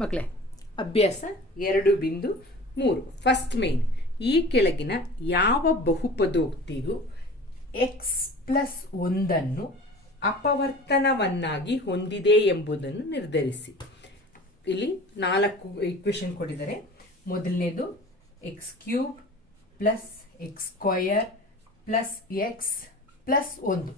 ಮಕ್ಕಳೇ ಅಭ್ಯಾಸ ಎರಡು ಬಿಂದು ಮೂರು. ಫಸ್ಟ್ ಮೇನ್ ಈ ಕೆಳಗಿನ ಯಾವ ಬಹುಪದೋಕ್ತಿಯು ಎಕ್ಸ್ ಪ್ಲಸ್ ಒಂದನ್ನು ಅಪವರ್ತನವನ್ನಾಗಿ ಹೊಂದಿದೆ ಎಂಬುದನ್ನು ನಿರ್ಧರಿಸಿ. ಇಲ್ಲಿ ನಾಲ್ಕು ಇಕ್ವೇಶನ್ ಕೊಟ್ಟಿದ್ದಾರೆ. ಮೊದಲನೇದು x cube plus x square plus x plus ಒಂದು.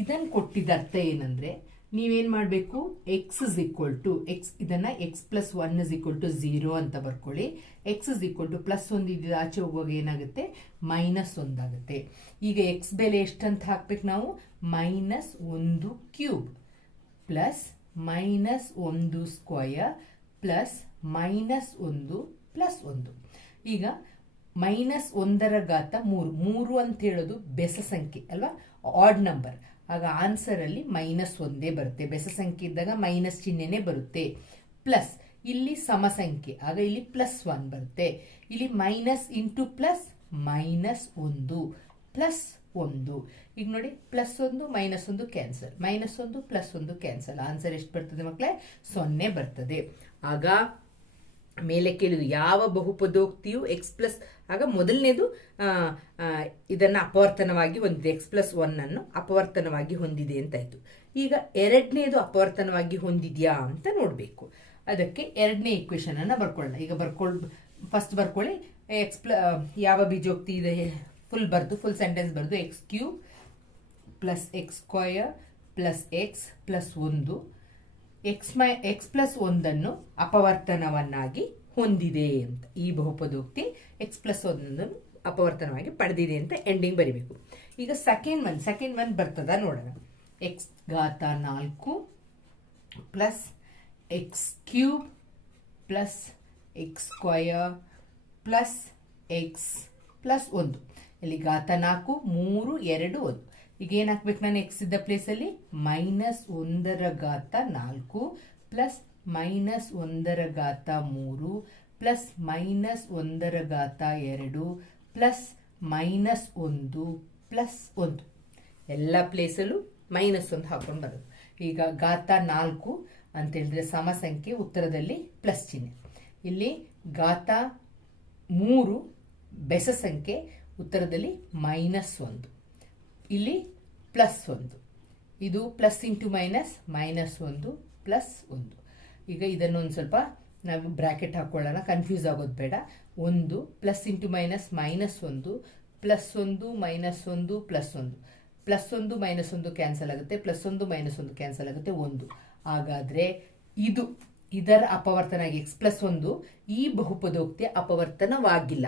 ಇದನ್ನು ಕೊಟ್ಟಿದ್ದ ಅರ್ಥ ಏನಂದ್ರೆ ನೀವೇನ್ ಮಾಡಬೇಕು? X is equal to x ಇದನ್ನ x plus one is equal to zero ಅಂತ ಬರ್ಕೊಳ್ಳಿ. X is equal to plus ಒಂದು ಇದು ಆಚೆ ಹೋಗುವಾಗ ಏನಾಗುತ್ತೆ? ಮೈನಸ್ ಒಂದಾಗುತ್ತೆ ಈಗ ಎಕ್ಸ್ ಬೆಲೆ ಎಷ್ಟಂತ ಹಾಕ್ಬೇಕು ನಾವು? ಮೈನಸ್ ಒಂದು ಕ್ಯೂಬ್ ಪ್ಲಸ್ ಮೈನಸ್ ಒಂದು ಸ್ಕ್ವಯರ್ ಪ್ಲಸ್ ಮೈನಸ್ ಒಂದು ಪ್ಲಸ್ ಒಂದು. ಈಗ ಮೈನಸ್ ಒಂದರ ಘಾತ ಮೂರು. ಮೂರು ಅಂತ ಹೇಳೋದು ಬೆಸ ಸಂಖ್ಯೆ, ಅಲ್ವಾ? ಆಡ್ ನಂಬರ್ ಆಗ ಆನ್ಸರ್ ಅಲ್ಲಿ ಮೈನಸ್ ಒಂದೇ ಬರುತ್ತೆ. ಬೆಸ ಸಂಖ್ಯೆ ಇದ್ದಾಗ ಮೈನಸ್ ಚಿಹ್ನೆನೇ ಬರುತ್ತೆ. ಪ್ಲಸ್ ಇಲ್ಲಿ ಸಮ ಸಂಖ್ಯೆ ಆಗ ಇಲ್ಲಿ ಪ್ಲಸ್ ಒನ್ ಬರುತ್ತೆ. ಇಲ್ಲಿ ಮೈನಸ್ ಇಂಟು ಪ್ಲಸ್ ಮೈನಸ್ ಒಂದು. ಪ್ಲಸ್ ಒಂದು. ಈಗ ನೋಡಿ ಪ್ಲಸ್ ಒಂದು ಮೈನಸ್ ಒಂದು ಕ್ಯಾನ್ಸಲ್ ಮೈನಸ್ ಒಂದು ಪ್ಲಸ್ ಒಂದು ಕ್ಯಾನ್ಸಲ್ ಆನ್ಸರ್ ಎಷ್ಟು ಬರ್ತದೆ ಮಕ್ಕಳೇ ಸೊನ್ನೆ ಬರ್ತದೆ. ಆಗ ಮೇಲೆ ಕೇಳಿದ್ರು. ಯಾವ ಬಹುಪದೋಕ್ತಿಯು ಎಕ್ಸ್ ಪ್ಲಸ್ ಆಗ ಮೊದಲನೇದು ಇದನ್ನ ಅಪವರ್ತನವಾಗಿ ಹೊಂದಿದೆ. ಎಕ್ಸ್ ಪ್ಲಸ್ ಒನ್ ಅನ್ನು ಅಪವರ್ತನವಾಗಿ ಹೊಂದಿದೆ ಅಂತಾಯ್ತು ಈಗ ಎರಡನೇದು ಅಪವರ್ತನವಾಗಿ ಹೊಂದಿದೆಯಾ ಅಂತ ನೋಡಬೇಕು. ಅದಕ್ಕೆ ಎರಡನೇ ಇಕ್ವೇಷನ್ ಅನ್ನು ಬರ್ಕೊಳ್ಳೋಣ. ಈಗ ಬರ್ಕೊಳ್ ಫಸ್ಟ್ ಬರ್ಕೊಳ್ಳಿ. ಎಕ್ಸ್ ಪ್ಲ ಯಾವ ಬೀಜೋಕ್ತಿ ಇದೆ? ಫುಲ್ ಬರ್ದು ಫುಲ್ ಸೆಂಟೆನ್ಸ್ ಬರ್ದು x cube plus x square plus x plus ಒಂದು ಎಕ್ಸ್ ಮೈ ಎಕ್ಸ್ ಪ್ಲಸ್ ಒಂದನ್ನು ಅಪವರ್ತನವನ್ನಾಗಿ ಹೊಂದಿದೆ ಅಂತ. ಈ ಬಹುಪದೋಕ್ತಿ ಎಕ್ಸ್ ಪ್ಲಸ್ ಒಂದನ್ನು ಅಪವರ್ತನವಾಗಿ ಪಡೆದಿದೆ ಅಂತ ಎಂಡಿಂಗ್ ಬರಿಬೇಕು. ಈಗ ಸೆಕೆಂಡ್ ಒನ್ ಸೆಕೆಂಡ್ ಒನ್ ಬರ್ತದ ನೋಡೋಣ. ಎಕ್ಸ್ ಘಾತ ನಾಲ್ಕು plus x cube plus x square plus x plus ಒಂದು. ಇಲ್ಲಿ ಘಾತ ನಾಲ್ಕು, ಮೂರು, ಎರಡು, ಒಂದು. ಈಗ ಹಾಕ್ಬೇಕು ನಾನು ಎಕ್ಸ್ ಇದ್ದ ಪ್ಲೇಸಲ್ಲಿ ಮೈನಸ್ ಒಂದರ ಘಾತ ನಾಲ್ಕು ಪ್ಲಸ್ ಮೈನಸ್ ಒಂದರ ಘಾತ ಮೂರು ಪ್ಲಸ್ ಮೈನಸ್ ಒಂದರ ಘಾತ ಎರಡು ಪ್ಲಸ್ ಮೈನಸ್ ಒಂದು ಪ್ಲಸ್ ಒಂದು. ಎಲ್ಲ ಪ್ಲೇಸಲ್ಲೂ ಮೈನಸ್ ಒಂದು ಹಾಕೊಂಡು ಬರೋದು. ಈಗ ಘಾತ ನಾಲ್ಕು ಅಂತ ಹೇಳಿದ್ರೆ ಸಮ ಸಂಖ್ಯೆ ಉತ್ತರದಲ್ಲಿ ಪ್ಲಸ್ ಚಿಹ್ನೆ. ಇಲ್ಲಿ ಘಾತ ಮೂರು ಬೆಸ ಸಂಖ್ಯೆ ಉತ್ತರದಲ್ಲಿ ಮೈನಸ್ ಒಂದು. ಇಲ್ಲಿ ಪ್ಲಸ್ ಒಂದು. ಇದು ಪ್ಲಸ್ ಇಂಟು ಮೈನಸ್ ಮೈನಸ್ ಒಂದು ಪ್ಲಸ್ ಒಂದು. ಈಗ ಇದನ್ನೊಂದು ಸ್ವಲ್ಪ ನಾವು ಬ್ರ್ಯಾಕೆಟ್ ಹಾಕೊಳ್ಳೋಣ ಕನ್ಫ್ಯೂಸ್ ಆಗೋದು ಬೇಡ. ಒಂದು ಪ್ಲಸ್ ಇಂಟು ಮೈನಸ್ ಮೈನಸ್ ಒಂದು ಪ್ಲಸ್ ಒಂದು ಮೈನಸ್ ಒಂದು ಪ್ಲಸ್ ಒಂದು. ಪ್ಲಸ್ ಒಂದು ಮೈನಸ್ ಒಂದು ಕ್ಯಾನ್ಸಲ್ ಆಗುತ್ತೆ ಪ್ಲಸ್ ಒಂದು ಮೈನಸ್ ಒಂದು ಕ್ಯಾನ್ಸಲ್ ಆಗುತ್ತೆ, ಒಂದು. ಹಾಗಾದರೆ ಇದು, ಇದರ ಅಪವರ್ತನ ಎಕ್ಸ್ ಪ್ಲಸ್ ಒಂದು, ಈ ಬಹುಪದೋಕ್ತಿಯ ಅಪವರ್ತನವಾಗಿಲ್ಲ.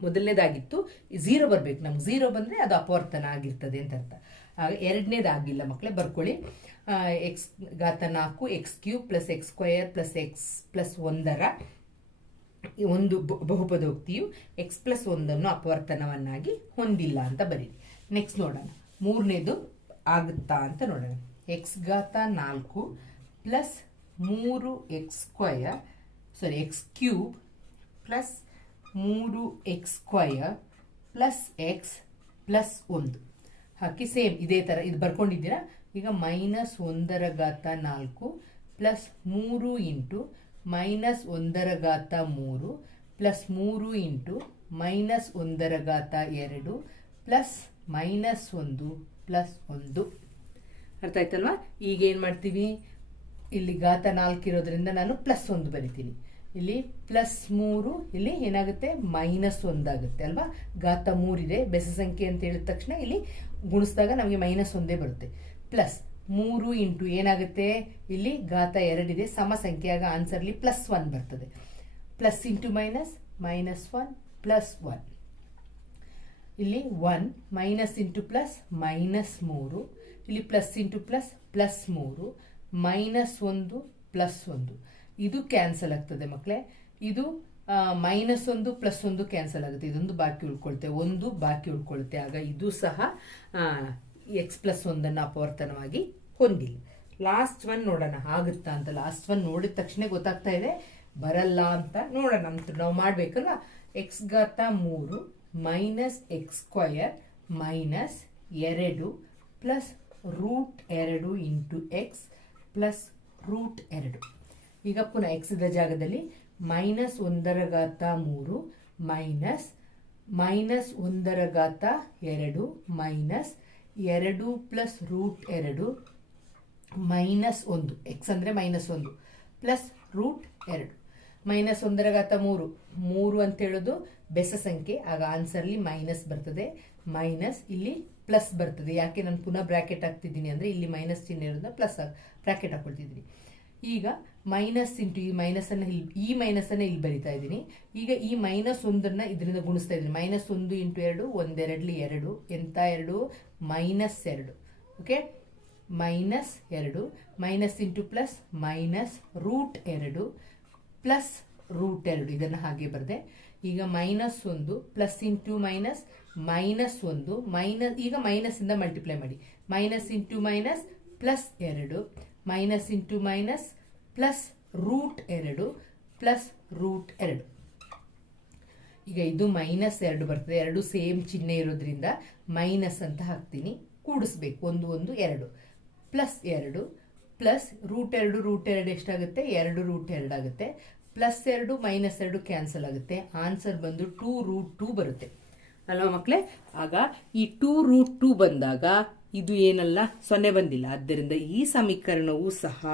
ಮೊದಲನೇದಾಗಿತ್ತು ಝೀರೋ ಬರಬೇಕು. ನಮ್ಗೆ ಝೀರೋ ಬಂದರೆ ಅದು ಅಪವರ್ತನ ಆಗಿರ್ತದೆ ಅಂತ ಅರ್ಥ. ಎರಡನೇದಾಗಿಲ್ಲ ಮಕ್ಕಳೇ ಬರ್ಕೊಳ್ಳಿ. ಎಕ್ಸ್ ಘಾತ ನಾಲ್ಕು x cube plus x square plus x plus ಒಂದರ ಒಂದು ಬಹುಪದೋಕ್ತಿಯು ಎಕ್ಸ್ ಪ್ಲಸ್ ಒಂದನ್ನು ಅಪವರ್ತನವನ್ನಾಗಿ ಹೊಂದಿಲ್ಲ ಅಂತ ಬರೀರಿ. ನೆಕ್ಸ್ಟ್ ನೋಡೋಣ. ಮೂರನೇದು ಆಗುತ್ತಾ ಅಂತ ನೋಡೋಣ. ಎಕ್ಸ್ ಘಾತ ನಾಲ್ಕು ಪ್ಲಸ್ ಮೂರು x square sorry x cube plus ಮೂರು x square plus x plus ಒಂದು. ಹಾಕಿ ಸೇಮ್ ಇದೇ ಥರ ಇದು ಬರ್ಕೊಂಡಿದ್ದೀರಾ? ಈಗ ಮೈನಸ್ ಒಂದರ ಘಾತ ನಾಲ್ಕು ಪ್ಲಸ್ ಮೂರು ಇಂಟು ಮೈನಸ್ ಒಂದರ ಘಾತ ಮೂರು ಪ್ಲಸ್ ಮೂರು ಇಂಟು ಮೈನಸ್ ಒಂದರ ಘಾತ ಎರಡು ಪ್ಲಸ್ ಮೈನಸ್ ಒಂದು ಪ್ಲಸ್ ಒಂದು. ಅರ್ಥ ಆಯ್ತಲ್ವಾ? ಈಗ ಏನು ಮಾಡ್ತೀವಿ? ಇಲ್ಲಿ ಘಾತ ನಾಲ್ಕು ಇರೋದ್ರಿಂದ ನಾನು ಪ್ಲಸ್ ಒಂದು ಬರಿತೀನಿ. ಇಲ್ಲಿ ಪ್ಲಸ್ ಮೂರು, ಇಲ್ಲಿ ಏನಾಗುತ್ತೆ? ಮೈನಸ್ ಒಂದಾಗುತ್ತೆ ಅಲ್ವಾ? ಘಾತ ಮೂರಿದೆ, ಬೆಸ ಸಂಖ್ಯೆ ಅಂತ ಹೇಳಿದ ತಕ್ಷಣ ಇಲ್ಲಿ ಗುಣಿಸಿದಾಗ ನಮಗೆ ಮೈನಸ್ ಒಂದೇ ಬರುತ್ತೆ. ಪ್ಲಸ್ ಮೂರು ಇಂಟು ಏನಾಗುತ್ತೆ? ಇಲ್ಲಿ ಘಾತ ಎರಡಿದೆ ಸಮ ಸಂಖ್ಯೆಯಾಗ ಆನ್ಸರ್ಲಿ ಪ್ಲಸ್ ಒನ್ ಬರ್ತದೆ. Plus into minus minus one plus one ಇಲ್ಲಿ one minus into plus minus ಮೂರು. ಇಲ್ಲಿ ಪ್ಲಸ್ ಇಂಟು ಪ್ಲಸ್ ಪ್ಲಸ್ ಮೂರು. ಮೈನಸ್ ಒಂದು ಪ್ಲಸ್ ಒಂದು. ಇದು ಕ್ಯಾನ್ಸಲ್ ಆಗ್ತದೆ ಮಕ್ಕಳೇ ಇದು ಮೈನಸ್ ಒಂದು ಪ್ಲಸ್ ಒಂದು ಕ್ಯಾನ್ಸಲ್ ಆಗುತ್ತೆ. ಇದೊಂದು ಬಾಕಿ ಉಳ್ಕೊಳ್ತೆ, ಒಂದು ಬಾಕಿ ಉಳ್ಕೊಳುತ್ತೆ ಆಗ ಇದು ಸಹ ಎಕ್ಸ್ ಪ್ಲಸ್ ಒಂದನ್ನು ಅಪವರ್ತನವಾಗಿ ಹೊಂದಿಲ್ಲ. ಲಾಸ್ಟ್ ಒನ್ ನೋಡೋಣ, ಆಗುತ್ತಾ ಅಂತ. ಲಾಸ್ಟ್ ಒನ್ ನೋಡಿದ ತಕ್ಷಣ ಗೊತ್ತಾಗ್ತಾ ಇದೆ, ಬರಲ್ಲ ಅಂತ ನೋಡೋಣ. ಅಂತ ನಾವು ಮಾಡಬೇಕಲ್ಲ ಎಕ್ಸ್ ಘಾತ ಮೂರು ಮೈನಸ್ ಎಕ್ಸ್ ಸ್ಕ್ವಯರ್ ಮೈನಸ್ ಎರಡು ಪ್ಲಸ್ ರೂಟ್ ಎರಡು ಇಂಟು ಎಕ್ಸ್ ಪ್ಲಸ್ ರೂಟ್ ಎರಡು. ಈಗ ಪುನಃ ಎಕ್ಸ್ ಇದ್ದ ಜಾಗದಲ್ಲಿ ಮೈನಸ್ ಒಂದರ ಘಾತ ಮೂರು ಮೈನಸ್ ಮೈನಸ್ ಒಂದರ ಘಾತ ಎರಡು ಮೈನಸ್ ಎರಡು ಪ್ಲಸ್ ರೂಟ್ ಎರಡು ಮೈನಸ್ ಒಂದು. ಎಕ್ಸ್ ಅಂದರೆ ಮೈನಸ್ ಒಂದು ಪ್ಲಸ್ ರೂಟ್ ಎರಡು. ಮೈನಸ್ ಒಂದರ ಘಾತ ಮೂರು. ಮೂರು ಅಂತ ಹೇಳೋದು ಬೆಸ ಸಂಖ್ಯೆ. ಆಗ ಆನ್ಸರ್ಲಿ ಮೈನಸ್ ಬರ್ತದೆ. ಮೈನಸ್ ಇಲ್ಲಿ ಪ್ಲಸ್ ಬರ್ತದೆ. ಯಾಕೆ ನಾನು ಪುನಃ ಬ್ರ್ಯಾಕೆಟ್ ಹಾಕ್ತಿದ್ದೀನಿ ಅಂದರೆ ಇಲ್ಲಿ ಮೈನಸ್ ಚಿಹ್ನೆ ಇರೋದನ್ನ ಪ್ಲಸ್ ಬ್ರ್ಯಾಕೆಟ್ ಹಾಕೊಳ್ತಿದ್ದೀನಿ ಈಗ ಮೈನಸ್ ಇಂಟು ಈ ಮೈನಸ್ ಅನ್ನ ಇಲ್ಲಿ, ಈ ಮೈನಸ್ ಅನ್ನ ಇಲ್ಲಿ ಬರಿತಾ ಇದ್ದೀನಿ. ಈಗ ಈ ಮೈನಸ್ ಒಂದನ್ನ ಇದರಿಂದ ಗುಣಿಸ್ತಾ ಇದ್ದೀನಿ. ಮೈನಸ್ ಒಂದು ಇಂಟು ಎರಡು, ಒಂದೆರಡ್ಲಿ ಎರಡು, ಎಂತ ಎರಡು? ಮೈನಸ್ ಎರಡು. ಓಕೆ ಮೈನಸ್ ಎರಡು minus into plus minus root ಎರಡು ಪ್ಲಸ್ ರೂಟ್ ಎರಡು. ಇದನ್ನು ಹಾಗೆ ಬರದೆ. ಈಗ ಮೈನಸ್ ಒಂದು ಪ್ಲಸ್ ಇಂಟು ಮೈನಸ್ ಮೈನಸ್ ಒಂದು ಮೈನಸ್ ಈಗ ಮೈನಸ್ ಇಂದ ಮಲ್ಟಿಪ್ಲೈ ಮಾಡಿ. ಮೈನಸ್ ಇಂಟು ಮೈನಸ್ ಪ್ಲಸ್ ಎರಡು minus into minus plus root ಎರಡು ಪ್ಲಸ್ ರೂಟ್ ಎರಡು. ಈಗ ಇದು ಮೈನಸ್ ಎರಡು ಬರ್ತದೆ. ಎರಡು ಸೇಮ್ ಚಿಹ್ನೆ ಇರೋದ್ರಿಂದ ಮೈನಸ್ ಅಂತ ಹಾಕ್ತೀನಿ. ಕೂಡಿಸ್ಬೇಕು. ಒಂದು ಒಂದು, ಎರಡು. ಪ್ಲಸ್ ಎರಡು ಪ್ಲಸ್ ರೂಟ್ ಎರಡು ರೂಟ್ ಎರಡು ಎಷ್ಟಾಗುತ್ತೆ? ಎರಡು ರೂಟ್ ಎರಡು ಆಗುತ್ತೆ. ಪ್ಲಸ್ ಎರಡು ಮೈನಸ್ ಎರಡು ಕ್ಯಾನ್ಸಲ್ ಆಗುತ್ತೆ. ಆನ್ಸರ್ ಬಂದು ಟೂ ರೂಟ್ ಟೂ ಬರುತ್ತೆ. ಅಲ್ವಾ ಮಕ್ಕಳೇ ಆಗ ಈ ಟೂ ರೂಟ್ ಟೂ ಬಂದಾಗ ಇದು ಏನಲ್ಲ? ಸೊನ್ನೆ ಬಂದಿಲ್ಲ. ಆದ್ದರಿಂದ ಈ ಸಮೀಕರಣವೂ ಸಹ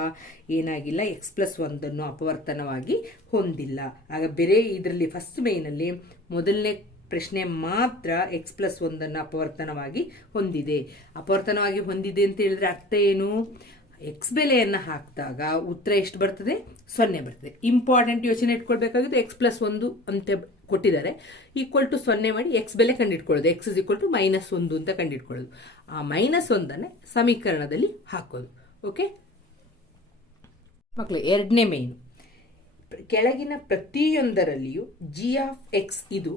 ಏನಾಗಿಲ್ಲ. ಎಕ್ಸ್ ಪ್ಲಸ್ ಒಂದನ್ನು ಅಪವರ್ತನವಾಗಿ ಹೊಂದಿಲ್ಲ. ಆಗ ಬೇರೆ ಇದರಲ್ಲಿ ಫಸ್ಟ್ ಮೇನಲ್ಲಿ ಮೊದಲನೇ ಪ್ರಶ್ನೆ ಮಾತ್ರ ಎಕ್ಸ್ ಪ್ಲಸ್ ಒಂದನ್ನು ಅಪವರ್ತನವಾಗಿ ಹೊಂದಿದೆ. ಅಪವರ್ತನವಾಗಿ ಹೊಂದಿದೆ ಅಂತ ಹೇಳಿದ್ರೆ ಅರ್ಥ ಏನು? ಎಕ್ಸ್ ಬೆಲೆಯನ್ನು ಹಾಕಿದಾಗ ಉತ್ತರ ಎಷ್ಟು ಬರ್ತದೆ? ಸೊನ್ನೆ ಬರ್ತದೆ. ಇಂಪಾರ್ಟೆಂಟ್ ಯೋಚನೆ ಇಟ್ಕೊಳ್ಬೇಕಾಗಿದ್ದು ಎಕ್ಸ್ ಪ್ಲಸ್ ಒಂದು ಅಂತ ಕೊಟ್ಟಿದ್ದಾರೆ. ಈಕ್ವಲ್ ಟು ಸೊನ್ನೆ ಮಾಡಿ ಎಕ್ಸ್ ಬೆಲೆ ಕಂಡಿಟ್ಕೊಳ್ಳೋದು. X is equal to minus ಒಂದು ಅಂತ ಕಂಡಿಟ್ಕೊಳ್ಳೋದು. ಆ ಮೈನಸ್ ಒಂದನ್ನೇ ಸಮೀಕರಣದಲ್ಲಿ ಹಾಕೋದು. ಓಕೆ ಮಕ್ಕಳು ಎರಡನೇ ಮೇನ್ ಕೆಳಗಿನ ಪ್ರತಿಯೊಂದರಲ್ಲಿಯೂ ಜಿ ಆಫ್ ಎಕ್ಸ್ ಇದು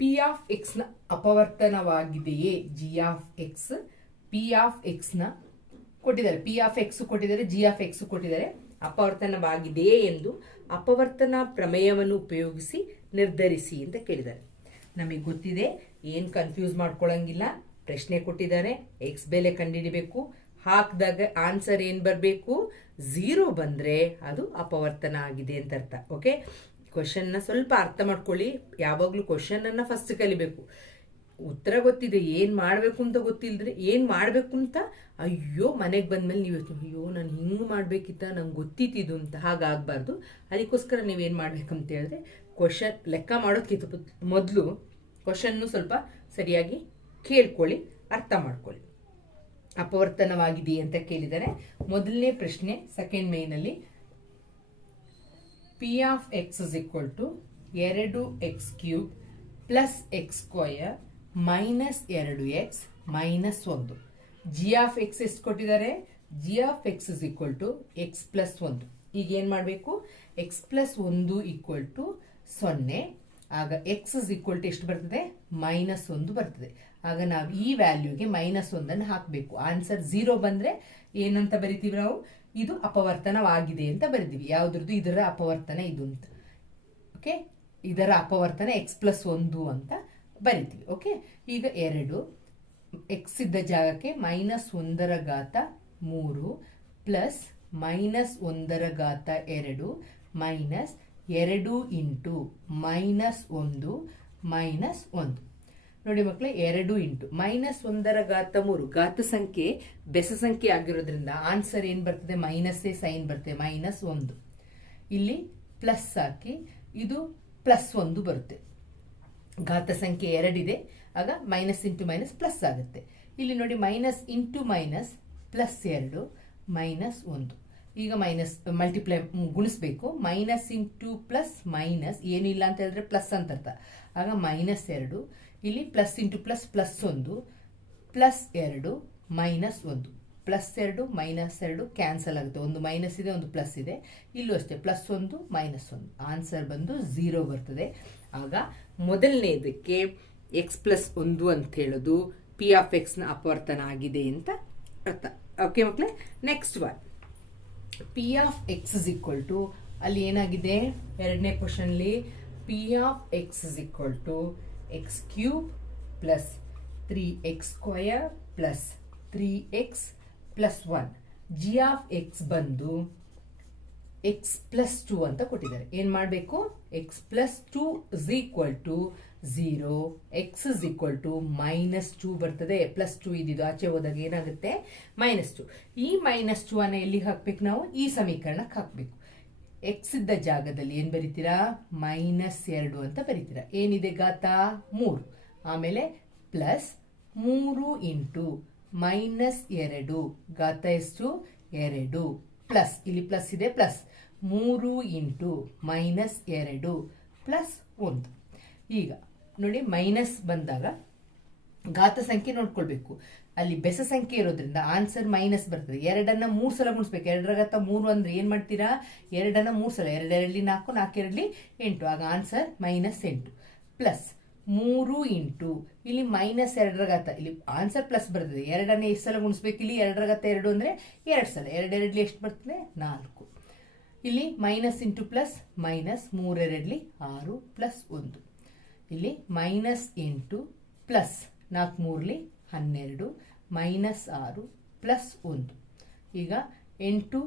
ಪಿ ಆಫ್ ಎಕ್ಸ್ನ ಅಪವರ್ತನವಾಗಿದೆಯೇ? G of x p of ಎಕ್ಸ್ನ ಕೊಟ್ಟಿದ್ದಾರೆ. ಪಿ ಆಫ್ ಎಕ್ಸ್ ಕೊಟ್ಟಿದ್ದಾರೆ ಜಿ ಆಫ್ ಎಕ್ಸ್ ಕೊಟ್ಟಿದ್ದಾರೆ. ಅಪವರ್ತನವಾಗಿದೆಯೇ ಎಂದು ಅಪವರ್ತನ ಪ್ರಮೇಯವನ್ನು ಉಪಯೋಗಿಸಿ ನಿರ್ಧರಿಸಿ ಅಂತ ಕೇಳಿದ್ದಾರೆ. ನಮಗೆ ಗೊತ್ತಿದೆ ಏನು ಕನ್ಫ್ಯೂಸ್ ಮಾಡ್ಕೊಳ್ಳಂಗಿಲ್ಲ ಪ್ರಶ್ನೆ ಕೊಟ್ಟಿದ್ದಾರೆ ಎಕ್ಸ್ ಬೆಲೆ ಕಂಡುಹಿಡಿಬೇಕು ಹಾಕಿದಾಗ ಆನ್ಸರ್ ಏನು ಬರಬೇಕು? ಝೀರೋ ಬಂದರೆ ಅದು ಅಪವರ್ತನ ಆಗಿದೆ ಅಂತ ಅರ್ಥ ಓಕೆ ಕ್ವಶನ್ನ ಸ್ವಲ್ಪ ಅರ್ಥ ಮಾಡ್ಕೊಳ್ಳಿ. ಯಾವಾಗಲೂ ಕ್ವಶನನ್ನು ಫಸ್ಟ್ ಕಲಿಬೇಕು. ಉತ್ತರ ಗೊತ್ತಿದೆ ಏನು ಮಾಡಬೇಕು ಅಂತ ಗೊತ್ತಿಲ್ಲದ್ರೆ ಏನು ಮಾಡಬೇಕು ಅಂತ? ಅಯ್ಯೋ ಮನೆಗೆ ಬಂದ್ಮೇಲೆ ನೀವು ಯೋಚ್ನೆ, ಅಯ್ಯೋ ನಾನು ಹಿಂಗೆ ಮಾಡಬೇಕಿತ್ತ ನಂಗೆ ಗೊತ್ತಿತ್ತಿದ್ದು ಅಂತ ಹಾಗಾಗಬಾರ್ದು. ಅದಕ್ಕೋಸ್ಕರ ನೀವೇನು ಮಾಡ್ಬೇಕಂತ ಹೇಳಿದ್ರೆ ಕ್ವಶನ್ ಲೆಕ್ಕ ಮಾಡೋದಕ್ಕಿಂತ ಮೊದಲು ಕ್ವಶನ್ನು ಸ್ವಲ್ಪ ಸರಿಯಾಗಿ ಕೇಳ್ಕೊಳ್ಳಿ, ಅರ್ಥ ಮಾಡ್ಕೊಳ್ಳಿ. ಅಪವರ್ತನವಾಗಿದೆ ಅಂತ ಕೇಳಿದರೆ ಮೊದಲನೇ ಪ್ರಶ್ನೆ ಸೆಕೆಂಡ್ ಮೇನಲ್ಲಿ p of x is equal to ಎರಡು x cube plus x square minus ಎರಡು ಎಕ್ಸ್ ಮೈನಸ್ ಒಂದು. ಜಿ ಆಫ್ ಎಕ್ಸ್ ಎಷ್ಟು ಕೊಟ್ಟಿದ್ದಾರೆ? G of x is equal to x plus ಒಂದು. ಈಗ ಏನು ಮಾಡಬೇಕು? ಎಕ್ಸ್ ಪ್ಲಸ್ ಒಂದು ಈಕ್ವಲ್ ಟು ಸೊನ್ನೆ. ಆಗ ಎಕ್ಸ್ ಇಸ್ ಈಕ್ವಲ್ ಟು ಎಷ್ಟು ಬರ್ತದೆ? ಮೈನಸ್ ಒಂದು ಬರ್ತದೆ. ಆಗ ನಾವು ಈ ವ್ಯಾಲ್ಯೂಗೆ ಮೈನಸ್ ಒಂದನ್ನು ಹಾಕಬೇಕು. ಆನ್ಸರ್ ಝೀರೋ ಬಂದರೆ ಏನಂತ ಬರಿತೀವಿ ನಾವು? ಇದು ಅಪವರ್ತನವಾಗಿದೆ ಅಂತ ಬರಿತೀವಿ. ಯಾವುದ್ರದ್ದು? ಇದರ ಅಪವರ್ತನ ಇದು ಅಂತ. ಓಕೆ ಇದರ ಅಪವರ್ತನ ಎಕ್ಸ್ ಪ್ಲಸ್ ಒಂದು ಅಂತ ಬರಿತೀವಿ. ಓಕೆ ಈಗ ಎರಡು. ಎಕ್ಸ್ ಇದ್ದ ಜಾಗಕ್ಕೆ ಮೈನಸ್ ಒಂದರ ಘಾತ ಮೂರು ಪ್ಲಸ್ ಮೈನಸ್ ಒಂದರ ಘಾತ ಎರಡು ಮೈನಸ್ ಎರಡು ಇಂಟು ಮೈನಸ್ ಒಂದು ಮೈನಸ್ ಒಂದು. ನೋಡಿ ಮಕ್ಕಳೇ ಎರಡು ಇಂಟು. ಮೈನಸ್ ಒಂದರ ಘಾತ ಮೂರು. ಘಾತ ಸಂಖ್ಯೆ ಬೆಸ ಸಂಖ್ಯೆ ಆಗಿರೋದ್ರಿಂದ ಆನ್ಸರ್ ಏನು ಬರ್ತದೆ? ಮೈನಸ್ಸೇ ಸೈನ್ ಬರ್ತದೆ. ಮೈನಸ್ ಒಂದು. ಇಲ್ಲಿ ಪ್ಲಸ್ ಹಾಕಿ ಇದು ಪ್ಲಸ್ ಒಂದು ಬರುತ್ತೆ. ಘಾತ ಸಂಖ್ಯೆ ಎರಡಿದೆ. ಆಗ ಮೈನಸ್ ಇಂಟು ಮೈನಸ್ ಪ್ಲಸ್ ಆಗುತ್ತೆ. ಇಲ್ಲಿ ನೋಡಿ ಮೈನಸ್ ಇಂಟು ಮೈನಸ್ ಪ್ಲಸ್ ಎರಡು, ಮೈನಸ್ ಒಂದು. ಈಗ ಮೈನಸ್ ಮಲ್ಟಿಪ್ಲೈ ಗುಣಿಸ್ಬೇಕು. ಮೈನಸ್ ಇಂಟು ಪ್ಲಸ್ ಮೈನಸ್ ಏನಿಲ್ಲ ಅಂತ ಹೇಳಿದ್ರೆ ಪ್ಲಸ್ ಅಂತ ಅರ್ಥ. ಆಗ ಮೈನಸ್ ಎರಡು, ಇಲ್ಲಿ ಪ್ಲಸ್ ಇಂಟು ಪ್ಲಸ್ ಪ್ಲಸ್ ಒಂದು ಪ್ಲಸ್ ಎರಡು ಮೈನಸ್ ಒಂದು. ಪ್ಲಸ್ ಎರಡು ಮೈನಸ್ ಎರಡು ಕ್ಯಾನ್ಸಲ್ ಆಗುತ್ತೆ. ಒಂದು ಮೈನಸ್ ಇದೆ, ಒಂದು ಪ್ಲಸ್ ಇದೆ. ಇಲ್ಲೂ ಅಷ್ಟೇ ಪ್ಲಸ್ ಒಂದು ಮೈನಸ್ ಒಂದು. ಆನ್ಸರ್ ಬಂದು ಝೀರೋ ಬರ್ತದೆ. ಆಗ ಮೊದಲನೇದಕ್ಕೆ ಎಕ್ಸ್ ಪ್ಲಸ್ ಒಂದು ಅಂತ ಹೇಳೋದು ಪಿ ಆಫ್ ಎಕ್ಸ್ನ ಅಪವರ್ತನ ಆಗಿದೆ ಅಂತ ಅರ್ಥ. ಓಕೆ ಮಕ್ಕಳೇ next one p of x is equal to ಅಲ್ಲಿ ಏನಾಗಿದೆ? ಎರಡನೇ ಕ್ವಶನ್ಲಿ p of x is equal to x cube plus three x square plus three x plus one g of x ಬಂದು x plus two ಅಂತ ಕೊಟ್ಟಿದ್ದಾರೆ. ಏನ್ ಮಾಡಬೇಕು? X plus two is equal to zero x is equal to minus two ಬರ್ತದೆ plus two ಇದ್ದಿದ್ದು ಆಚೆ ಹೋದಾಗ ಏನಾಗುತ್ತೆ? ಮೈನಸ್ ಟು ಈ ಮೈನಸ್ ಟು ಅನ್ನ ಎಲ್ಲಿ ಹಾಕ್ಬೇಕು ನಾವು? ಈ ಸಮೀಕರಣಕ್ಕೆ ಹಾಕ್ಬೇಕು. ಎಕ್ಸ್ ಇದ್ದ ಜಾಗದಲ್ಲಿ ಏನು ಬರೀತೀರಾ? ಮೈನಸ್ ಎರಡು ಅಂತ ಬರೀತೀರಾ. ಏನಿದೆ ಗಾತ? ಮೂರು. ಆಮೇಲೆ ಪ್ಲಸ್ ಮೂರು ಇಂಟು ಮೈನಸ್ ಎರಡು. ಗಾತ ಎಷ್ಟು? ಎರಡು. ಪ್ಲಸ್ ಇಲ್ಲಿ ಪ್ಲಸ್ ಇದೆ ಪ್ಲಸ್ ಮೂರು ಇಂಟು ಮೈನಸ್ ಎರಡು. ಪ್ಲಸ್ ಒಂದು. ಈಗ ನೋಡಿ, ಮೈನಸ್ ಬಂದಾಗ ಘಾತ ಸಂಖ್ಯೆ ನೋಡ್ಕೊಳ್ಬೇಕು. ಅಲ್ಲಿ ಬೆಸ ಸಂಖ್ಯೆ ಇರೋದ್ರಿಂದ ಆನ್ಸರ್ ಮೈನಸ್ ಬರ್ತದೆ. ಎರಡನ್ನ ಮೂರ್ ಸಲ ಗುಣಿಸ್ಬೇಕು. ಎರಡರ ಘಾತ ಮೂರು ಅಂದ್ರೆ ಏನ್ ಮಾಡ್ತೀರಾ? ಎರಡನ್ನ ಮೂರ್ ಸಲ. ಎರಡೆರಡ್ಲಿ ನಾಲ್ಕು, ನಾಲ್ಕೆರಡ್ಲಿ ಎಂಟು. ಆಗ ಆನ್ಸರ್ ಮೈನಸ್ ಎಂಟು. ಪ್ಲಸ್ ಮೂರು ಇಂಟು. ಇಲ್ಲಿ ಮೈನಸ್ ಎರಡರ ಘಾತ ಇಲ್ಲಿ ಆನ್ಸರ್ ಪ್ಲಸ್ ಬರ್ತದೆ. ಎರಡನ್ನ ಎಷ್ಟು ಸಲ ಗುಣಿಸ್ಬೇಕು? ಇಲ್ಲಿ ಎರಡರ ಘಾತ ಎರಡು ಅಂದ್ರೆ ಎರಡು ಸಲ. ಎರಡೆರಡ್ಲಿ ಎಷ್ಟು ಬರ್ತದೆ? ನಾಲ್ಕು. ಇಲ್ಲಿ ಮೈನಸ್ ಇಂಟು ಪ್ಲಸ್ ಮೈನಸ್ ಮೂರೆರಡಲಿ ಆರು ಪ್ಲಸ್ ಒಂದು. ಇಲ್ಲಿ ಮೈನಸ್ ಎಂಟು ಪ್ಲಸ್ ನಾಲ್ಕು ಮೂರಲಿ ಹನ್ನೆರಡು ಮೈನಸ್ ಆರು ಪ್ಲಸ್ ಒಂದು. ಈಗ ಎಂಟು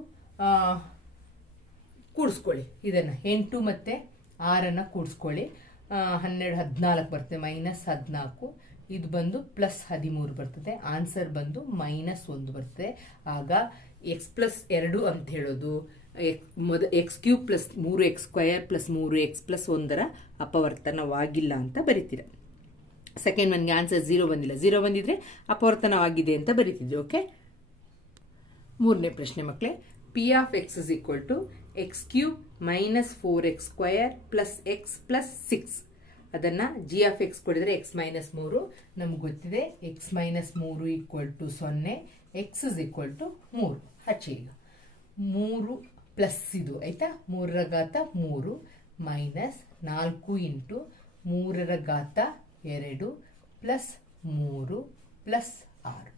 ಕೂಡಿಸ್ಕೊಳ್ಳಿ. ಇದನ್ನು ಎಂಟು ಮತ್ತು ಆರನ್ನು ಕೂಡಿಸ್ಕೊಳ್ಳಿ. ಹನ್ನೆರಡು, ಹದಿನಾಲ್ಕು ಬರ್ತದೆ. ಮೈನಸ್ ಹದಿನಾಲ್ಕು, ಇದು ಬಂದು ಪ್ಲಸ್ ಹದಿಮೂರು ಬರ್ತದೆ. ಆನ್ಸರ್ ಬಂದು ಮೈನಸ್ ಒಂದು ಬರ್ತದೆ. ಆಗ ಎಕ್ಸ್ ಪ್ಲಸ್ ಎರಡು ಅಂತ ಹೇಳೋದು. ಮೊದ ಎಕ್ಸ್ ಕ್ಯೂಬ್ ಪ್ಲಸ್ ಮೂರು ಎಕ್ಸ್ ಸ್ಕ್ವಯರ್ ಪ್ಲಸ್ ಮೂರು ಎಕ್ಸ್ ಪ್ಲಸ್ ಒಂದರ ಅಪವರ್ತನವಾಗಿಲ್ಲ ಅಂತ ಬರಿತೀರ. ಸೆಕೆಂಡ್ ಒನ್ಗೆ ಆನ್ಸರ್ ಝೀರೋ ಬಂದಿಲ್ಲ. ಝೀರೋ ಬಂದಿದ್ರೆ ಅಪವರ್ತನವಾಗಿದೆ ಅಂತ ಬರೀತಿದ್ವಿ ಓಕೆ ಮೂರನೇ ಪ್ರಶ್ನೆ ಮಕ್ಕಳೇ p of x is equal to x cube minus four x square plus x plus six ಅದನ್ನ ಜಿ ಆಫ್ ಎಕ್ಸ್ ಕೊಡಿದರೆ ಎಕ್ಸ್ ಮೈನಸ್ ಮೂರು. ನಮ್ಗೆ ಗೊತ್ತಿದೆ ಎಕ್ಸ್ ಮೈನಸ್ ಮೂರು ಈಕ್ವಲ್ ಟು ಸೊನ್ನೆ ಎಕ್ಸ್ ಇಸ್ ಈಕ್ವಲ್ ಟು ಮೂರು. ಹಚ್ಚಿ ಈಗ. ಮೂರು ಪ್ಲಸ್ ಇದು, ಆಯ್ತಾ? ಮೂರರ ಘಾತ ಮೂರು ಮೈನಸ್ ನಾಲ್ಕು ಇಂಟು ಮೂರರ ಘಾತ ಎರಡು ಪ್ಲಸ್ ಮೂರು ಪ್ಲಸ್ ಆರು.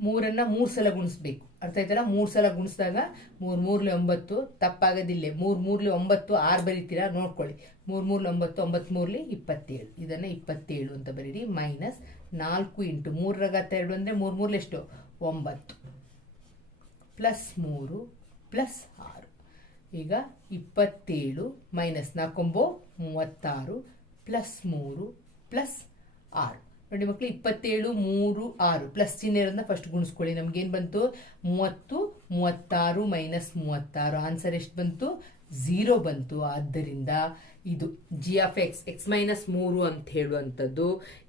ಮೂರನ್ನ ಮೂರು ಸಲ ಗುಣಿಸ್ಬೇಕು. ಅರ್ಥ ಆಯ್ತಲ್ಲ? ಮೂರು ಸಲ ಗುಣಿಸಿದಾಗ ಮೂರ್ ಮೂರ್ಲಿ ಒಂಬತ್ತು ತಪ್ಪಾಗೋದಿಲ್ಲ. ಮೂರ್ ಮೂರ್ಲಿ ಒಂಬತ್ತು ಆರು ಬರೀತೀರಾ? ನೋಡ್ಕೊಳ್ಳಿ. ಮೂರ್ ಮೂರ್ಲಿ ಒಂಬತ್ತು ಒಂಬತ್ತು ಮೂರ್ಲಿ ಇಪ್ಪತ್ತೇಳು. ಇದನ್ನ ಇಪ್ಪತ್ತೇಳು ಅಂತ ಬರೀರಿ. ಮೈನಸ್ ನಾಲ್ಕು ಇಂಟು ಮೂರರ ಘಾತ ಎರಡು ಅಂದ್ರೆ ಮೂರ್ ಮೂರ್ಲಿ ಎಷ್ಟು? ಒಂಬತ್ತು. ಪ್ಲಸ್ ಮೂರು ಪ್ಲಸ್ ಆರು. ಈಗ ಇಪ್ಪತ್ತೇಳು ಮೈನಸ್ ನಾಲ್ಕೊಂಬೋ ಮೂವತ್ತಾರು ಪ್ಲಸ್ ಮೂರು ಪ್ಲಸ್ ಆರು. ನೋಡಿ ಮಕ್ಕಳು ಇಪ್ಪತ್ತೇಳು, ಮೂರು, ಆರು. ಪ್ಲಸ್ ಚಿಹ್ನೆ ಇರೋದನ್ನ ಫಸ್ಟ್ ಗುಣಿಸ್ಕೊಳ್ಳಿ. ನಮ್ಗೇನು ಬಂತು? ಮೂವತ್ತು, ಮೂವತ್ತಾರು ಮೈನಸ್ ಮೂವತ್ತಾರು. ಆನ್ಸರ್ ಎಷ್ಟು ಬಂತು? ಝೀರೋ ಬಂತು. ಆದ್ದರಿಂದ ಇದು g of x x minus ಮೂರು ಅಂತ ಹೇಳುವಂಥದ್ದು.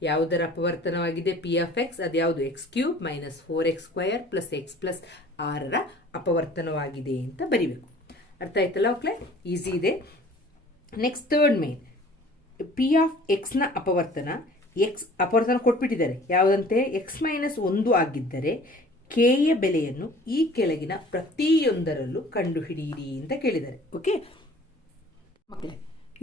ಯಾವುದರ ಅಪವರ್ತನವಾಗಿದೆ? ಪಿ ಎಫ್ ಎಕ್ಸ್ ಅದು ಯಾವುದು X cube minus four X square plus X plus ಆರರ ಅಪವರ್ತನವಾಗಿದೆ ಅಂತ ಬರಿಬೇಕು. ಅರ್ಥ ಆಯ್ತಲ್ಲ ಮಕ್ಕಳೇ ಈಸಿ ಇದೆ. Next third main P of ಎಕ್ಸ್ನ ಅಪವರ್ತನ ಎಕ್ಸ್ ಅಪವರ್ತನ ಕೊಟ್ಬಿಟ್ಟಿದ್ದಾರೆ. ಯಾವುದಂತೆ? ಎಕ್ಸ್ ಮೈನಸ್ ಒಂದು ಆಗಿದ್ದರೆ ಕೆಯ ಬೆಲೆಯನ್ನು ಈ ಕೆಳಗಿನ ಪ್ರತಿಯೊಂದರಲ್ಲೂ ಕಂಡುಹಿಡಿಯಿರಿ ಅಂತ ಕೇಳಿದ್ದಾರೆ. ಓಕೆ ಮಕ್ಕಳೇ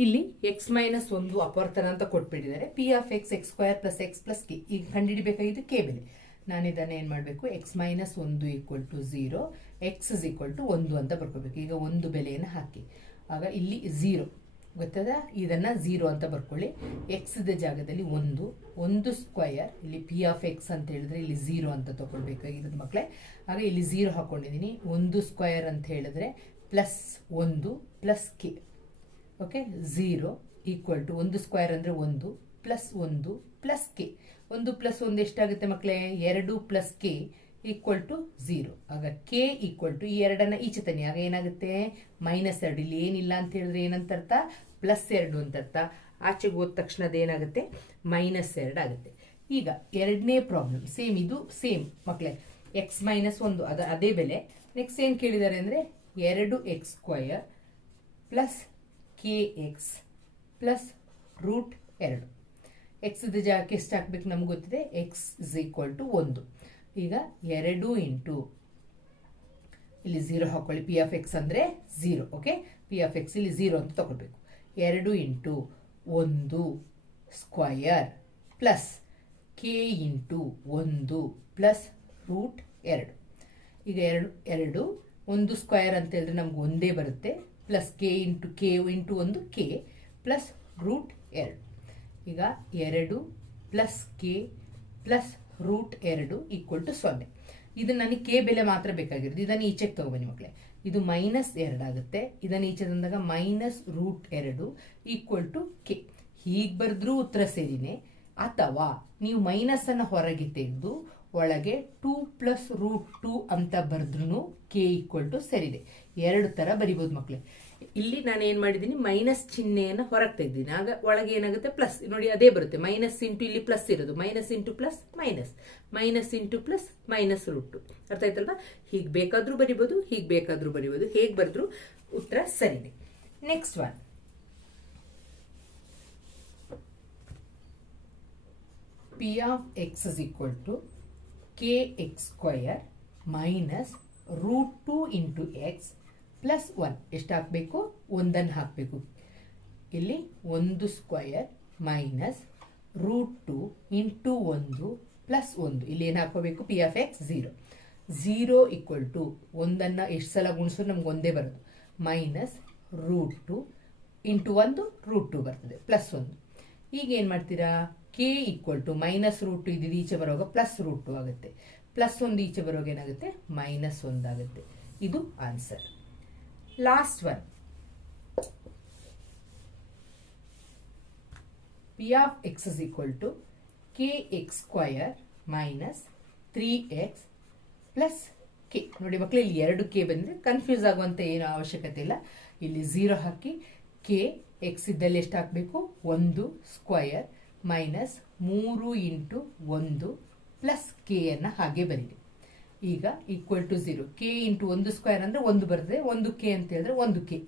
ಇಲ್ಲಿ ಎಕ್ಸ್ ಮೈನಸ್ ಒಂದು ಅಪವರ್ತನ ಅಂತ ಕೊಟ್ಬಿಟ್ಟಿದ್ದಾರೆ. P of x x square plus x plus k ಈಗ ಕಂಡುಹಿಡಿಬೇಕಾಗಿದ್ದು ಕೆ ಬೆಲೆ ನಾನು ಇದನ್ನು ಏನು ಮಾಡಬೇಕು? ಎಕ್ಸ್ ಮೈನಸ್ ಒಂದು equal to zero x is equal to ಒಂದು ಅಂತ ಬರ್ಕೋಬೇಕು. ಈಗ ಒಂದು ಬೆಲೆಯನ್ನು ಹಾಕಿ. ಆಗ ಇಲ್ಲಿ ಝೀರೋ ಗೊತ್ತದ? ಇದನ್ನ ಝೀರೋ ಅಂತ ಬರ್ಕೊಳ್ಳಿ. ಎಕ್ಸ್ ಇದ್ದ ಜಾಗದಲ್ಲಿ ಒಂದು ಒಂದು ಸ್ಕ್ವಯರ್ ಇಲ್ಲಿ ಪಿ ಆಫ್ ಎಕ್ಸ್ ಅಂತ ಹೇಳಿದ್ರೆ ಇಲ್ಲಿ ಝೀರೋ ಅಂತ ತಗೊಳ್ಬೇಕಾಗಿರೋದು ಮಕ್ಕಳೇ ಆಗ ಇಲ್ಲಿ ಝೀರೋ ಹಾಕೊಂಡಿದ್ದೀನಿ. ಒಂದು ಸ್ಕ್ವಯರ್ ಅಂತ ಹೇಳಿದ್ರೆ ಪ್ಲಸ್ ಒಂದು plus k okay zero equal to ಒಂದು ಸ್ಕ್ವೇರ್ ಅಂದರೆ ಒಂದು ಪ್ಲಸ್ ಒಂದು ಪ್ಲಸ್ ಕೆ ಒಂದು ಪ್ಲಸ್ ಒಂದು ಎಷ್ಟಾಗುತ್ತೆ ಮಕ್ಕಳೇ ಎರಡು plus k equal to zero ಆಗ ಕೆ ಈಕ್ವಲ್ ಟು ಈ ಎರಡನ್ನ ಈಚೆ ತನಿ ಆಗ ಏನಾಗುತ್ತೆ? ಮೈನಸ್ ಎರಡು. ಇಲ್ಲಿ ಏನಿಲ್ಲ ಅಂತ ಹೇಳಿದ್ರೆ ಏನಂತ ಅರ್ಥ ಪ್ಲಸ್ ಎರಡು ಅಂತ ಅರ್ಥ ಆಚೆಗೆ ಹೋದ ತಕ್ಷಣ ಅದೇನಾಗುತ್ತೆ ಮೈನಸ್ ಎರಡು ಆಗುತ್ತೆ. ಈಗ ಎರಡನೇ ಪ್ರಾಬ್ಲಮ್ ಸೇಮ್ ಇದು ಸೇಮ್ ಮಕ್ಕಳೇ ಎಕ್ಸ್ ಮೈನಸ್ ಒಂದು, ಅದು ಅದೇ ಬೆಲೆ. ನೆಕ್ಸ್ಟ್ ಏನು ಕೇಳಿದ್ದಾರೆ ಅಂದರೆ? ಎರಡು x square plus k x plus root ಎರಡು ಎಕ್ಸ್ ಜಾಗಕ್ಕೆ ಎಷ್ಟು ಹಾಕ್ಬೇಕು ನಮ್ಗೆ ಗೊತ್ತಿದೆ? ಎಕ್ಸ್ ಇಸ್ ಈಕ್ವಲ್ ಟು ಒಂದು. ಈಗ ಎರಡು ಇಂಟು ಇಲ್ಲಿ ಝೀರೋ ಹಾಕೊಳ್ಳಿ. ಪಿ ಎಫ್ ಎಕ್ಸ್ ಅಂದರೆ zero okay p of x ಇಲ್ಲಿ ಝೀರೋ ಅಂತ ತಗೊಳ್ಬೇಕು. ಎರಡು ಇಂಟು ಒಂದು ಸ್ಕ್ವಯರ್ ಪ್ಲಸ್ ಕೆ ಇಂಟು ಒಂದು ಪ್ಲಸ್ ರೂಟ್ ಎರಡು. ಈಗ ಎರಡು ಎರಡು, ಒಂದು ಸ್ಕ್ವಯರ್ ಅಂತ ಹೇಳಿದ್ರೆ ನಮ್ಗೆ ಒಂದೇ ಬರುತ್ತೆ. Plus k into k into ಒಂದು ಕೆ ಪ್ಲಸ್ ರೂಟ್ ಎರಡು. ಈಗ ಎರಡು ಪ್ಲಸ್ ಕೆ ಪ್ಲಸ್ ರೂಟ್ ಎರಡು ಈಕ್ವಲ್ ಟು ಸೊನ್ನೆ. ಇದು ನನಗೆ ಕೆ ಬೆಲೆ ಮಾತ್ರ ಬೇಕಾಗಿರೋದು. ಇದನ್ನು ಈಚೆಗೆ ತಗೊಬನ್ನಿ ಮಕ್ಕಳೇ ಇದು ಮೈನಸ್ ಎರಡಾಗುತ್ತೆ ಇದನ್ನು ಈಚೆ ತಂದಾಗ ಮೈನಸ್ ರೂಟ್ ಎರಡು ಈಕ್ವಲ್ ಟು ಕೆ ಹೀಗೆ ಬರೆದ್ರೂ ಉತ್ತರ ಸೇರಿನೇ. ಅಥವಾ ನೀವು ಮೈನಸ್ ಅನ್ನು ಹೊರಗೆ ತೆಗೆದು ಒಳಗೆ ಟೂ ಪ್ಲಸ್ ರೂಟ್ ಟೂ ಅಂತ ಬರೆದ್ರೂ ಕೆ ಈಕ್ವಲ್ ಟು ಸರಿದೆ. ಎರಡು ತರ ಬರಿಬೋದು ಮಕ್ಕಳೇ ಇಲ್ಲಿ ನಾನು ಏನು ಮಾಡಿದ್ದೀನಿ? ಮೈನಸ್ ಚಿಹ್ನೆಯನ್ನು ಹೊರಗೆ ತೆಗ್ದಿದ್ದೀನಿ. ಆಗ ಒಳಗೆ ಏನಾಗುತ್ತೆ? ಪ್ಲಸ್. ನೋಡಿ, ಅದೇ ಬರುತ್ತೆ. ಮೈನಸ್ ಇಂಟು ಇಲ್ಲಿ ಪ್ಲಸ್ ಇರೋದು. Minus into plus minus. Minus into plus minus root two. ಅರ್ಥ ಆಯ್ತಲ್ವಾ? ಹೀಗೆ ಬೇಕಾದರೂ ಬರಿಬೋದು, ಹೀಗೆ ಬೇಕಾದರೂ ಬರಿಬೋದು. ಹೇಗೆ ಬರೆದ್ರು ಉತ್ತರ ಸರಿದೆ next one p of x is equal to k x square minus root two into x plus one ಎಷ್ಟು ಹಾಕಬೇಕು ಒಂದನ್ನು ಹಾಕಬೇಕು. ಇಲ್ಲಿ ಒಂದು square minus root two into ಒಂದು ಪ್ಲಸ್ ಒಂದು. ಇಲ್ಲಿ ಏನು ಹಾಕೋಬೇಕು p of x zero zero equal to ಒಂದನ್ನು ಎಷ್ಟು ಸಲ ಗುಣಿಸು ನಮ್ಗೆ ಒಂದೇ ಬರೋದು ಮೈನಸ್ ರೂಟ್ ಟು ಇಂಟು ಒಂದು ರೂಟ್ ಟು ಬರ್ತದೆ. ಪ್ಲಸ್ ಒಂದು. ಈಗ ಏನು ಮಾಡ್ತೀರಾ? K equal to minus root ಇದು ಈಚೆ ಬರುವಾಗ ಪ್ಲಸ್ ರೂಟ್ ಟು ಆಗುತ್ತೆ. ಪ್ಲಸ್ ಒಂದು ಈಚೆ ಬರುವಾಗ ಏನಾಗುತ್ತೆ? ಮೈನಸ್ ಒಂದಾಗುತ್ತೆ ಇದು answer last one p of x is equal to k x square minus three x plus k ನೋಡಿ ಮಕ್ಕಳು ಇಲ್ಲಿ ಎರಡು ಕೆ ಬಂದರೆ ಕನ್ಫ್ಯೂಸ್ ಆಗುವಂಥ ಏನು ಅವಶ್ಯಕತೆ ಇಲ್ಲ. ಇಲ್ಲಿ ಝೀರೋ ಹಾಕಿ ಕೆ ಎಕ್ಸ್ ಇದ್ದಲ್ಲಿ ಎಷ್ಟು ಹಾಕಬೇಕು? ಒಂದು ಸ್ಕ್ವಯರ್ ಮೈನಸ್ ಮೂರು ಇಂಟು ಒಂದು ಪ್ಲಸ್ ಕೆ ಅನ್ನು ಹಾಗೆ ಬರೀರಿ. ಈಗ equal to zero k into ಒಂದು ಸ್ಕ್ವೇರ್ ಅಂದರೆ ಒಂದು ಬರ್ತದೆ. ಒಂದು ಕೆ ಅಂತ ಹೇಳಿದ್ರೆ ಒಂದು ಕೆ.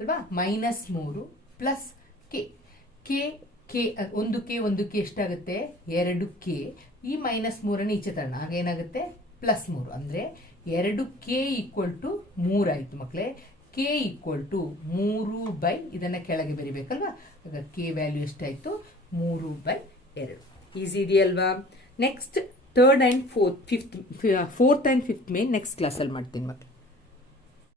ಅಲ್ವಾ? ಮೈನಸ್ ಮೂರು ಪ್ಲಸ್ ಕೆ. ಕೆ ಕೆ ಒಂದು ಕೆ ಒಂದು ಕೆ ಎಷ್ಟಾಗುತ್ತೆ? ಎರಡು ಕೆ. ಈ ಮೈನಸ್ ಮೂರನ್ನು ಈಚೆ ತರೋಣ. ಆಗ ಏನಾಗುತ್ತೆ? ಪ್ಲಸ್ ಮೂರು. ಅಂದರೆ ಎರಡು ಕೆ ಈಕ್ವಲ್ ಟು ಮೂರಾಯಿತು ಮಕ್ಕಳೇ ಕೆ ಈಕ್ವಲ್ ಟು ಮೂರು ಬೈ ಇದನ್ನು ಕೆಳಗೆ ಬರಿಬೇಕಲ್ವಾ? ಆಗ ಕೆ ವ್ಯಾಲ್ಯೂ ಎಷ್ಟಾಯಿತು? ಮೂರು ಬೈ ಎರಡು. ಈಸಿ ಇದೆಯಲ್ವಾ next third and fourth fifth fourth and fifth may next ಕ್ಲಾಸಲ್ಲಿ ಮಾಡ್ತೀನಿ ಮಕ್ಕಳು